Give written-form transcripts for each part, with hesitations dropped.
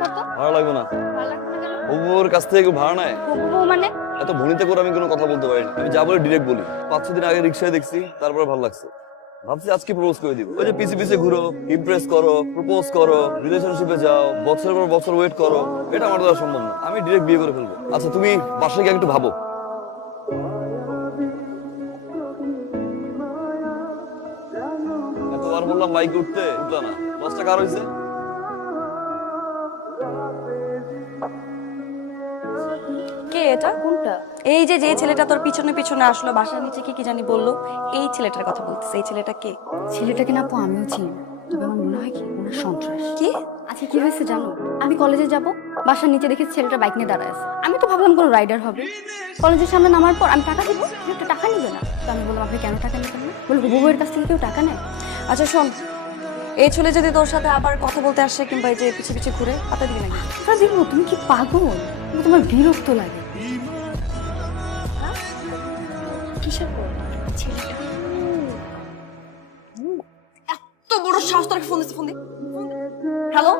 ভাড়া কত? ভাড়া লাগবে না। ভাড়া লাগবে না কেন? ওর কাছ থেকে কেউ ভাড়া নেয়? ও মানে? এত ভুনিতে করে আমি কোনো কথা বলতে পারি না। আমি যা বলি ডিরেক্ট বলি। 5-6 দিন আগে রিক্সায় দেখছি, তারপরে ভালো লাগছে। ভাবছি আজকে প্রপোজ করে দিব। ওই যে পিছে পিছে ঘুরো, ইমপ্রেস করো, প্রপোজ করো, রিলেশনশিপে যাও, বছরের পর বছর ওয়েট করো, এটা আমার দ্বারা সম্ভব না। আমি ডিরেক্ট বিয়ে করে ফেলবো। আচ্ছা তুমি বাসায় গিয়ে একটু ভাবো। এতবার বললাম বাইকে উঠতে, উঠলা না। লসটা কার হয়েছে? কে এটা? কোনটা? এই যে যে ছেলেটা তোর পিছনে পিছনে আসলো, বাসার নিচে কি কি জানি বললো, এই ছেলেটার কথা বলতেছে। এই ছেলেটা কে? ছেলেটাকে না আপু আমিও চিনি না। তবে আমার মনে হয় কি ওনার সন্ত্রাস। কি? আচ্ছা কি হয়েছে জানো? আমি কলেজে যাব, বাসার নিচে দেখি ছেলেটা বাইক নিয়ে দাঁড়ায় আছে। আমি তো ভাবলাম কোনো রাইডার হবে। কলেজের সামনে নামার পর আমি টাকা দিব, একটা টাকা নিবে না। তো আমি বললাম আপনি কেন টাকা নেবেন না? বলবো বউয়ের কাছ থেকে কেউ টাকা নেয়? আচ্ছা শোন, এই ছেলে যদি তোর সাথে আবার কথা বলতে আসে কিংবা এই যে পিছে পিছে ঘুরে, পাতা দিবি নাকি? তা দিব। তুমি কি পাগল? কিন্তু তোমার বিরক্ত লাগে। কিসের পর? ছেলেটা এত বড় সাহস, তোর ফোন দিছে, ফোন দি। হ্যালো,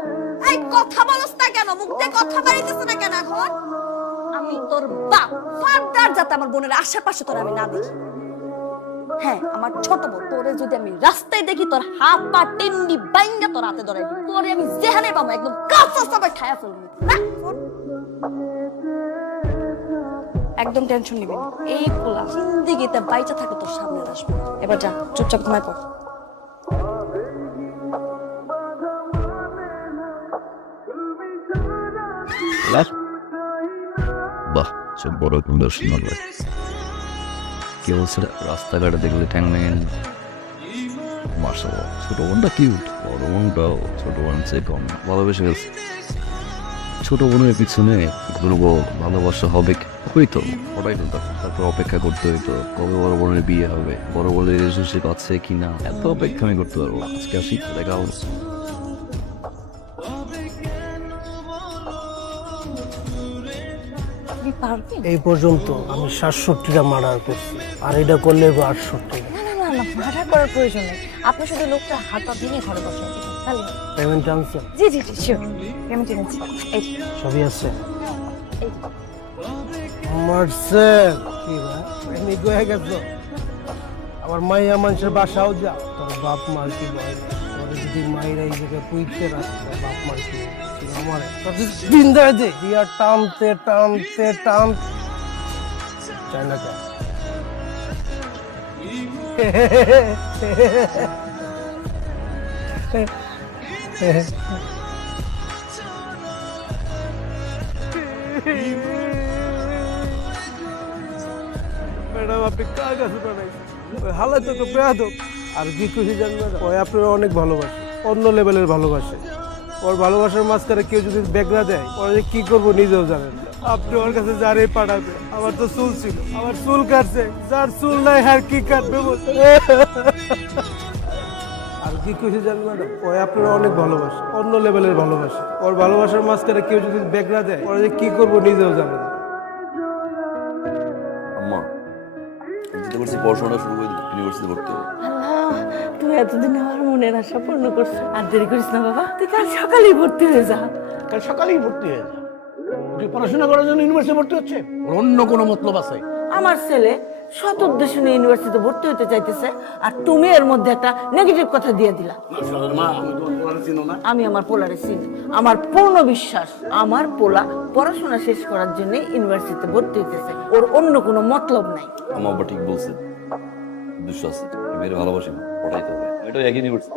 এই কথা বলছ না কেন? মুখ দিয়ে কথা বাড়িতেছ না কেন এখন? আমি তোর বাপ, ফাদার, যাতে আমার বোনের আশেপাশে তোর আমি না দেখি। হ্যাঁ, আমার ছোট বোন, তোরে যদি আমি রাস্তায় দেখি, তোর হাত পা টেন্ডি বাইঙ্গা তোর হাতে ধরাই দিই। তোরে আমি যেখানে পাবো একদম কাঁচা চাপা খায়া ফেলবো। না, ফোন। একদম টেনশন নিবি না। এই পোলা জিন্দেগিতে বাইচা থাকে তোর সামনে আসবে। এবার যা, চুপচাপ ঘুমায় পড়। বাহ, সব বড় সুন্দর সুন্দর কে বলছে রাস্তাঘাটে দেখলে ঠ্যাং ভেঙে মার্শাল। ছোট বোনটা কিউট, বড় বোনটাও ছোট বোন চেয়ে কম না। ভালোবেসে গেছে। ছোট বোনের পিছনে ঘুরবো, ভালোবাসা হবে হইতো, ওটাই তো তারপর অপেক্ষা করতে হইতো কবে বড় বোনের বিয়ে হবে, বড় বোনের রিলেশনশিপ আছে কিনা, এত অপেক্ষা আমি করতে পারবো। আজকে আসি, দেখা হলো। আপনি পারবেন? এই পর্যন্ত আমি 67টা মার্ডার করছি, আর এটা করলে 68। না না না না, ভাড়া করার প্রয়োজন নেই। আপনি শুধু লোকটা হাত পা ভেঙে ঘরে বসে তাহলে। পেমেন্ট আনছে? জি জি জি, শিওর। পেমেন্ট এনেছি। এই সবই আছে। এই মারছে কি ভাই, প্রেমিক হয়ে গেছো? আমার মাইয়া মানুষের বাসাও যা, তোর বাপ মার কি ভয় নেই? তোর যদি মায়েরা এই জায়গায় পুইতে রাখে, তোর বাপ মার কি আমারে বিন্দায় দে দিয়া টানতে টানতে টান চাই না কেন? ম্যাডাম আপনি কার কাছে পাঠাইছেন? ওই হালাত তো বেয়াদব। আর কি খুশি জানবেন, ওই আপনারা অনেক ভালোবাসে, অন্য লেভেলের ভালোবাসে। ওর ভালোবাসার মাঝখানে কেউ যদি বেগরা দেয়, ওরা যে কি করবো নিজেও জানেন না। আপনি ওর কাছে যারে পাঠাবে, আমার তো চুল ছিল, আমার চুল কাটছে, যার চুল নাই আর কি কাটবে বলতে। আর কি খুশি জানবেন ম্যাডাম, ওই আপনারা অনেক ভালোবাসে, অন্য লেভেলের ভালোবাসে। ওর ভালোবাসার মাঝখানে কেউ যদি বেগরা দেয়, ওরা যে কি করবো নিজেও জানেন না। আম্মা, আমি চিন্তা করছি পড়াশোনাটা শুরু করে দিই, ইউনিভার্সিটি ভর্তি হবো। আল্লাহ, তুই এতদিন আমার মনের আশা পূর্ণ করছো। আর দেরি করিস না বাবা, তুই কাল সকালেই ভর্তি হয়ে যা। কাল সকালেই ভর্তি হয়ে যা। তুই পড়াশোনা করার জন্য ইউনিভার্সিটি ভর্তি হচ্ছে, ওর অন্য কোনো মতলব আছে? আমার ছেলে সৎ উদ্দেশ্য নিয়ে ইউনিভার্সিটিতে ভর্তি হতে চাইতেছে, আর তুমি এর মধ্যে একটা নেগেটিভ কথা দিয়ে দিলা। মা, আমি তো তোমার চিনো না। আমি আমার পোলারে চিনি, আমার পূর্ণ বিশ্বাস আমার পোলা পড়াশোনা শেষ করার জন্য ইউনিভার্সিটিতে ভর্তি হইতেছে, ওর অন্য কোনো মতলব নাই। আমার বাবা ঠিক বলছে, বিশ্বাস আছে। মেয়ের ভালোবাসি না, পড়াইতে হবে। এটা একই ইউনিভার্সিটি।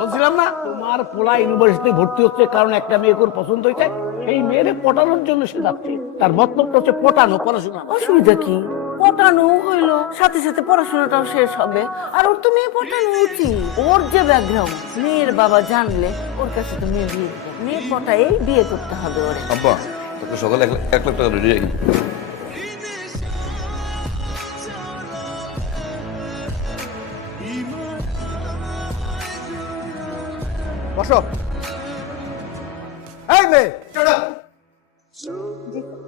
বলছিলাম না, তোমার পোলা ইউনিভার্সিটি ভর্তি হচ্ছে কারণ একটা মেয়েকে ওর পছন্দ হয়েছে, এই মেয়েরে পটানোর জন্য সে যাচ্ছে। তার মতলবটা হচ্ছে পটানো, পড়াশোনা না। অসুবিধা কি? পটানো হইলো, সাথে সাথে পড়াশোনাটাও শেষ হবে। আর ওর তো মেয়ে পটানো উচিত। ওর যে ব্যাকগ্রাউন্ড, মেয়ের বাবা জানলে ওর কাছে তো মেয়ে বিয়ে দিবে। মেয়ে পটাই বিয়ে করতে হবে ওরে। আব্বা, তোকে সকালে 1 লাখ টাকা রেডি রাখি। বসো। এই মেয়ে,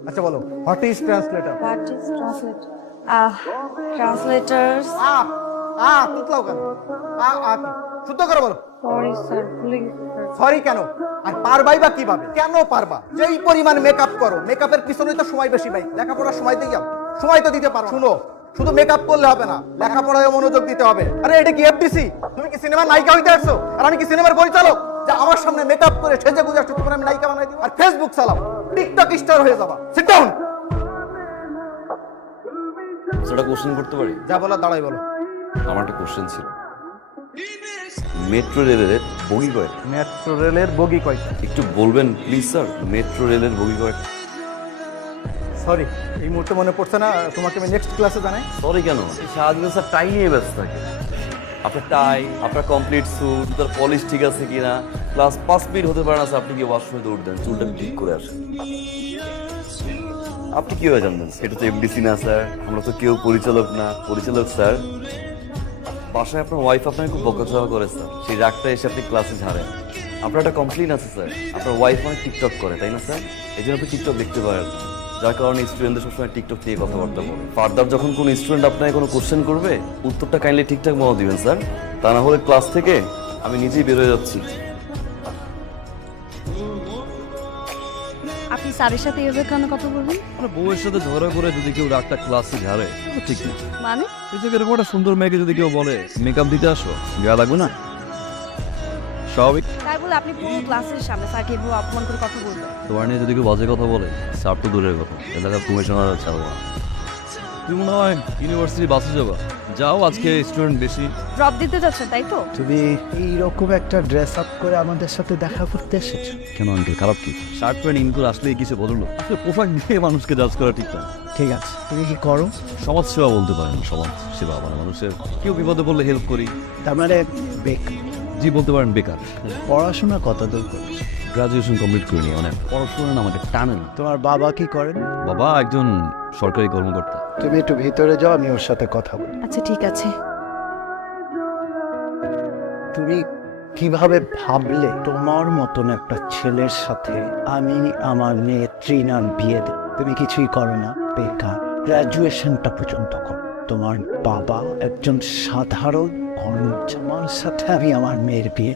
আচ্ছা বলো, what is translator? What is translator? Translators. তুতলাও কেন? কি শুদ্ধ করে বলো। Sorry sir, please. সরি কেন? আর পারবাই বা কিভাবে? কেন পারবা? যেই পরিমাণ মেকআপ করো, মেকআপের পিছনে তো সময় বেশি ভাই। লেখাপড়ার সময় দিয়ে যাও, সময় তো দিতে পারো। শুনো, শুধু মেকআপ করলে হবে না, লেখাপড়ায় মনোযোগ দিতে হবে। আরে এটা কি এফডিসি? তুমি কি সিনেমার নায়িকা হইতে আসছো? আর আমি কি সিনেমার পরিচালক যে আমার সামনে মেকআপ করে সেজে গুজে আসছো তোমার আমি নায়িকা বানাই দিব? আর ফেসবুক চালাও, টিকটক স্টার হয়ে যাবা। Sit down. সেটা কোশ্চেন করতে পারি? যা বলা দাঁড়াই বলো। আমার একটা কোশ্চেন ছিল, মেট্রো রেলের বগি কয়টা? মেট্রো রেলের বগি কয়টা? একটু বলবেন প্লিজ স্যার, মেট্রো রেলের বগি কয়টা? সরি, এই মুহূর্তে মনে পড়ছে না, তোমাকে আমি নেক্সট ক্লাসে জানাই। সরি কেন? সারাদিন স্যার টাই নিয়ে ব্যস্ত থাকে। আপনার টাই, আপনার কমপ্লিট স্যুট, তার পলিশ ঠিক আছে কিনা, প্লাস 5 মিনিট হতে পারে না স্যার আপনি কি ওয়াশরুমে দৌড় দেন, চুলটা ঠিক করে আসেন। আপনি কি হয়ে জানবেন? এটা তো এফডিসি না স্যার, আমরা তো কেউ পরিচালক না। পরিচালক স্যার, বাসায় আপনার ওয়াইফ আপনাকে খুব বকাঝকা করে স্যার, সেই রাগটা এসে আপনি ক্লাসে ঝাড়েন। আপনার একটা কমপ্লেন আছে স্যার, আপনার ওয়াইফ অনেক টিকটক করে, তাই না স্যার? এই জন্য আপনি টিকটক দেখতে পারেন, যার কারণে স্টুডেন্টদের সবসময় টিকটক নিয়ে কথাবার্তা বলে। ফার্দার যখন কোনো স্টুডেন্ট আপনাকে কোনো কোশ্চেন করবে, উত্তরটা কাইন্ডলি ঠিকঠাক মতো দিবেন স্যার, তা না হলে ক্লাস থেকে আমি নিজেই বেরোয় যাচ্ছি। আপনি স্যারের সাথে এভাবে কেন কথা বলবেন? মানে বউয়ের সাথে ঝগড়া করে যদি কেউ রাগটা ক্লাসে ঝাড়ে, এটা ঠিক না। মানে এই যে এরকম একটা সুন্দর মেয়েকে যদি কেউ বলে মেকআপ দিতে আসো, গায়ে লাগবে না? স্বাভাবিক। তাই বলে আপনি পুরো ক্লাসের সামনে স্যারকে এভাবে অপমান করে কথা বলবেন? তোমার নিয়ে যদি কেউ বাজে কথা বলে, স্যার তো দূরের কথা, এলাকার কমিশনার চালবা। তুমি মনে হয় ইউনিভার্সিটি বাসে যাবা, যাও, আজকে স্টুডেন্ট বেশি। ড্রপ দিতে যাচ্ছেন তাই তো? তুমি এইরকম একটা ড্রেস আপ করে আমাদের সাথে দেখা করতে এসেছো? কেন আঙ্কেল, খারাপ কি? শার্ট প্যান্ট ইন করে আসলে কিছু বলুন না, আসলে পোশাক দিয়ে মানুষকে জাজ করা ঠিক না। ঠিক আছে, তুমি কি করো? সমাজ সেবা বলতে পারেন, সমাজ সেবা মানে মানুষের কেউ বিপদে পড়লে হেল্প করি। তার মানে বেকার? জি বলতে পারেন বেকার। পড়াশোনা কত দূর করেছো? গ্রাজুয়েশন কমপ্লিট করিনি, মানে পড়াশোনা না আমাকে টানে না। তোমার বাবা কি করেন? বাবা একজন সরকারি কর্মকর্তা। তুমি একটু ভিতরে যাও, আমি ওর সাথে কথা বলি। আচ্ছা ঠিক আছে। তুমি কিভাবে ভাবলে তোমার মতন একটা ছেলের সাথে আমি আমার মেয়ে ট্রিনার বিয়ে দেব? তুমি কিছুই করো না, বেকার, গ্রাজুয়েশনটা পর্যন্ত করো। তোমার বাবা একজন সাধারণ কর্মচারী, আমার সাথে আমি আমার মেয়ের বিয়ে।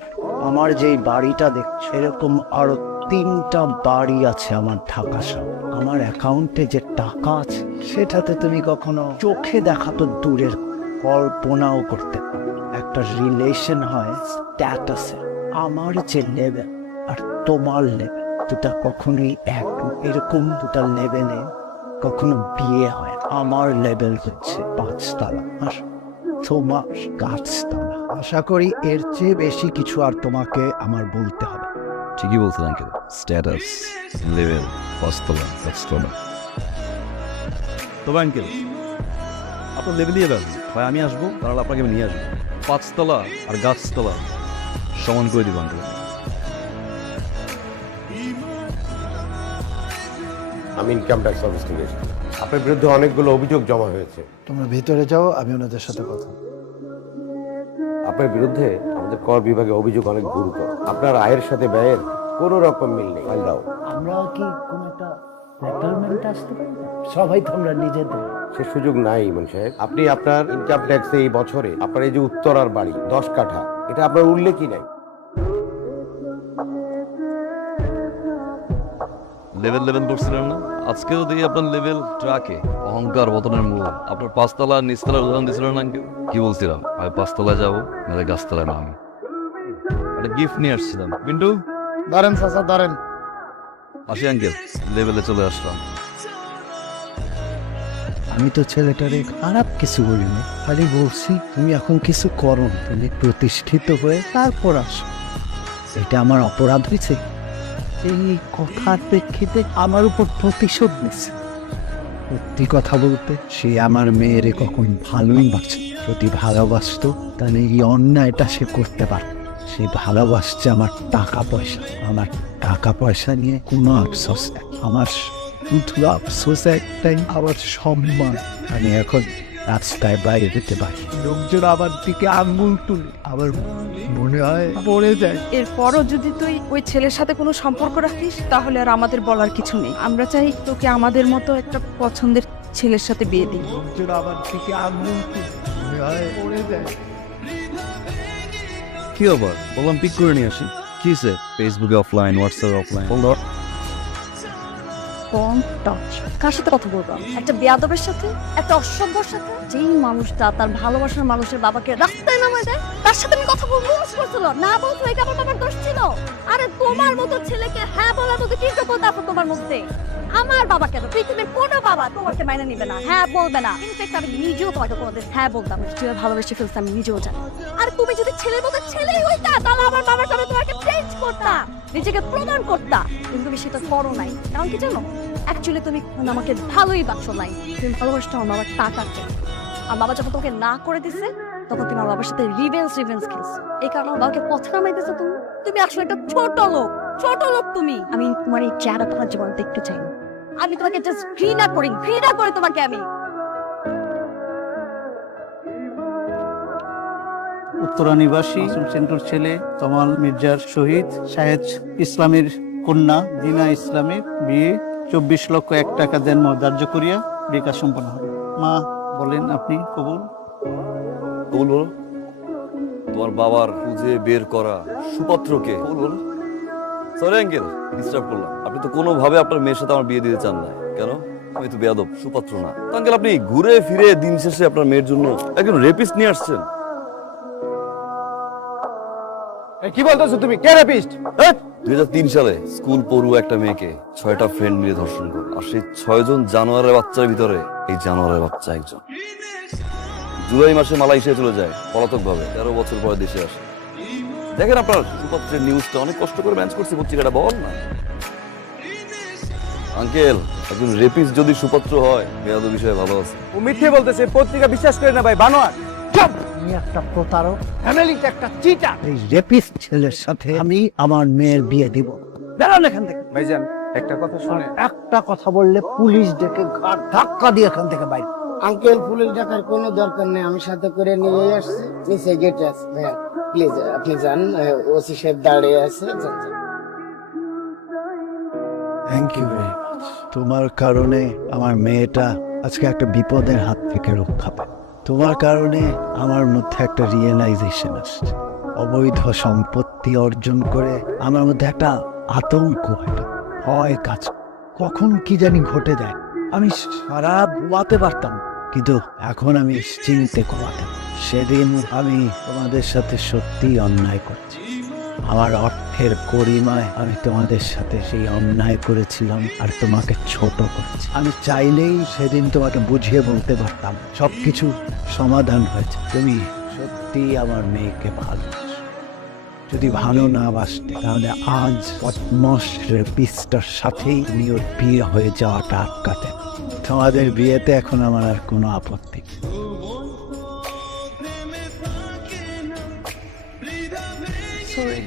আমার যেই বাড়িটা দেখছো, এরকম আরো 3টা বাড়ি আছে আমার ঢাকা শহর। আমার অ্যাকাউন্টে যে টাকা আছে সেটাতে তুমি কখনো চোখে দেখা তো দূরের, কল্পনাও করতে পারো না। একটা রিলেশন হয় স্ট্যাটাসে। আমার যে লেভেল আর তোমার লেভেল দুটা কখনোই এক না। এরকম দুটা লেভেলে কখনো বিয়ে হয় না। আমার লেভেল হচ্ছে 5 তলা আর তোমার 5 তলা। আশা করি এর চেয়ে বেশি কিছু আর তোমাকে আমার বলতে হবে। ঠিকই বলছেন আঙ্কেল, স্ট্যাটাস, লেভেল, পাঁচতলা, পাঁচতলা। তবে আঙ্কেল আপনার লেভেলই এবার হয় আমি আসবো, তাহলে আপনাকে আমি নিয়ে আসবো। 5 তলা আর গাছতলা সমান করে দিব আঙ্কেল। আমি ইনকাম ট্যাক্স অফিস থেকে এসেছি। আপনার বিরুদ্ধে অনেকগুলো অভিযোগ জমা হয়েছে। তোমরা ভিতরে যাও, আমি ওনাদের সাথে কথা বলবো। আপনার বিরুদ্ধে আমাদের কর বিভাগে অভিযোগ অনেক গুরুতর। আপনার আয়ের সাথে ব্যয়ের কোনো রকম মিল নেই। ফাইল দাও। আমরা কি কোনো একটা সেটেলমেন্ট আসতে পারি না? সবাই তোমরা নিজেদের। সে সুযোগ নাই ইমন সাহেব। আপনি আপনার ইনকাম ট্যাক্সে এই বছরে আপনার এই যে উত্তরার বাড়ি 10 কাঠা, এটা আপনার উল্লেখই নাই। লেভেল করছিলেন না, আজকেও দেখি আপনার লেভেল ট্রাকে। অহংকার পতনের মূল। আপনার 5 তলা নিচতলার উদাহরণ দিয়েছিলেন না আঙ্কেল? কি বলছিলাম, আমি 5 তলায় যাবো, নাহলে গাছতলায় নামি। একটা গিফট নিয়ে আসছিলাম। পিন্টু দাঁড়ান চাচা, দাঁড়ান। আসি আঙ্কেল, লেভেলে চলে আসলাম। আমি তো ছেলেটারে খারাপ কিছু বলিনি, খালি বলছি তুমি এখন কিছু করো না, তুমি প্রতিষ্ঠিত হয়ে তারপর আসো। এটা আমার অপরাধ হয়েছে? এই কথার প্রেক্ষিতে আমার উপর প্রতিশোধ নিচ্ছে। সত্যি কথা বলতে, সে আমার মেয়েরে কখন ভালোই বাসে। যদি ভালোবাসতো তাহলে এই অন্যায়টা সে করতে পারত। সে ভালোবাসছে আমার টাকা পয়সা। আমার টাকা পয়সা নিয়ে কোনো আফসোস নেই। আমার শুধু আফসোস একটাই, আমার সম্মান। আমি এখন রাস্তায় বাইরে যেতে পারি, লোকজন আমার দিকে আঙ্গুল তুলে, আমার মনে হয় পড়ে যায়। এরপরও যদি তুই ওই ছেলের সাথে কোনো সম্পর্ক রাখিস, তাহলে আর আমাদের বলার কিছু নেই। আমরা চাই তোকে আমাদের মতো একটা পছন্দের ছেলের সাথে বিয়ে দিই। লোকজন আমার দিকে আঙ্গুল তুলে, মনে হয় পড়ে যায়। কি আবার বললাম পিক করে নিয়ে আসি কি সে ফেসবুকে অফলাইন হোয়াটসঅ্যাপ অফলাইন বল ধর ফোন টাচ কার সাথে কথা বলবো একটা বেয়াদবের সাথে একটা অসভ্যর সাথে যেই মানুষটা তার ভালোবাসার মানুষের বাবাকে রাস্তায় নামায় দেয় তার সাথে আমি কথা বলবো করছিল না বলছো এটা আমার বাবার দোষ ছিল আরে তোমার মতো ছেলেকে হ্যাঁ বলার মতো কি যোগ্যতা আছে তোমার মধ্যে আমার বাবা কেন পৃথিবীর কোনো বাবা তোমাকে মাইনে নিবে না হ্যাঁ বলবে না ইনফ্যাক্ট আমি নিজেও তোমাকে কোনোদিন হ্যাঁ বলতাম তুই ভালোবেসে ফেলতে আমি নিজেও জানি আর তুমি যদি ছেলের মতো ছেলেই হইতা তাহলে আমার বাবার সামনে তোমাকে চেঞ্জ করতা নিজেকে প্রমাণ করতা কিন্তু তুমি সেটা করো নাই কারণ কি জানো অ্যাকচুয়ালি তুমি আমাকে ভালোই বাসো নাই তুমি ভালোবাসতো আমার বাবার টাকা আর বাবা যখন তোমাকে না করে দিছে তখন তুমি আমার বাবার সাথে রিভেন্স খেলছো এই কারণে আমার বাবাকে পথে নামাই দিছো তুমি আসলে একটা ছোট লোক তুমি আমি তোমার এই চেহারা তোমার জীবন দেখতে চাই না আমি তোমাকে জাস্ট ঘৃণা করি তোমাকে আমি উত্তরা নিবাসী সেন্টুর ছেলে তমাল মির্জার শহীদ শাহেদ ইসলামের কন্যা দিনা ইসলামের বিয়ে 24,01,000 টাকা দেন ধার্য করিয়া বিকাশ সম্পন্ন হবে মা বলেন আপনি কবুল কবুল বলো তোমার বাবার খুঁজে বের করা সুপাত্রকে কবুল বলো সরি আঙ্কেল ডিস্টার্ব করলাম আপনি তো কোনোভাবে আপনার মেয়ের সাথে আমার বিয়ে দিতে চান না কেন আমি তো বেয়াদব সুপাত্র না আঙ্কেল আপনি ঘুরে ফিরে দিন শেষে আপনার মেয়ের জন্য একজন রেপিস্ট নিয়ে আসছেন কি বলতেছো তুমি কে রেপিস্ট 2003 সালে স্কুল পড়ুয়া একটা মেয়েকে 6টা ফ্রেন্ড মিলে ধর্ষণ করে আর সেই 6 জন জানোয়ারের বাচ্চার ভিতরে এই জানোয়ারের বাচ্চা একজন জুলাই মাসে মালয়েশিয়া চলে যায় পলাতক ভাবে 13 বছর পরে দেশে আসে দেখেন আপনার সুপত্রের নিউজটা অনেক কষ্ট করে ম্যানেজ করছি পত্রিকাটা বল না আঙ্কেল একজন রেপিস্ট যদি সুপত্র হয় বেয়াদব বিষয়ে ভালো আছে ও মিথ্যে বলতেছে পত্রিকা বিশ্বাস করে না ভাই বানোয়ার আমি একটা প্রতারক ফ্যামিলিতে একটা চিটার এই রেপিস্ট ছেলের সাথে আমি আমার মেয়ের বিয়ে দিব বেরোন এখান থেকে ভাইজান একটা কথা শুনে একটা কথা বললে পুলিশ ডেকে ঘাট ধাক্কা দিয়ে এখান থেকে বাইরে আঙ্কেল পুলিশ ডাকার কোনো দরকার নেই আমি সাথে করে নিয়ে আসছি নিচে গেটে আছে ভাইয়া প্লিজ আপনি যান ওসি সাহেব দাঁড়িয়ে আছে থ্যাংক ইউ ভেরি মাচ তোমার কারণে আমার মেয়েটা আজকে একটা বিপদের হাত থেকে রক্ষা পায় তোমার কারণে আমার মধ্যে একটা রিয়েলাইজেশন আসছে অবৈধ সম্পত্তি অর্জন করে আমার মধ্যে একটা আতঙ্ক একটা ভয় কাজ কখন কি জানি ঘটে যায় আমি সারা ঘুমাতে পারতাম কিন্তু এখন আমি চিনতে ঘুমাতাম সেদিন আমি তোমাদের সাথে সত্যি অন্যায় করছি আমার অর্থের গরিমায় আমি তোমাদের সাথে সেই অন্যায় করেছিলাম আর তোমাকে ছোট করেছি আমি চাইলেই সেদিন তোমাকে বুঝিয়ে বলতে পারতাম সবকিছু সমাধান হয়েছে তুমি সত্যি আমার মেয়েকে ভালোবাসো যদি ভালো না বাসতে তাহলে আজ পদ্মস রেপিস্টার সাথেই তুমি ওর বিয়ে হয়ে যাওয়াটা আটকাতে তোমাদের বিয়েতে এখন আমার আর কোনো আপত্তি সরি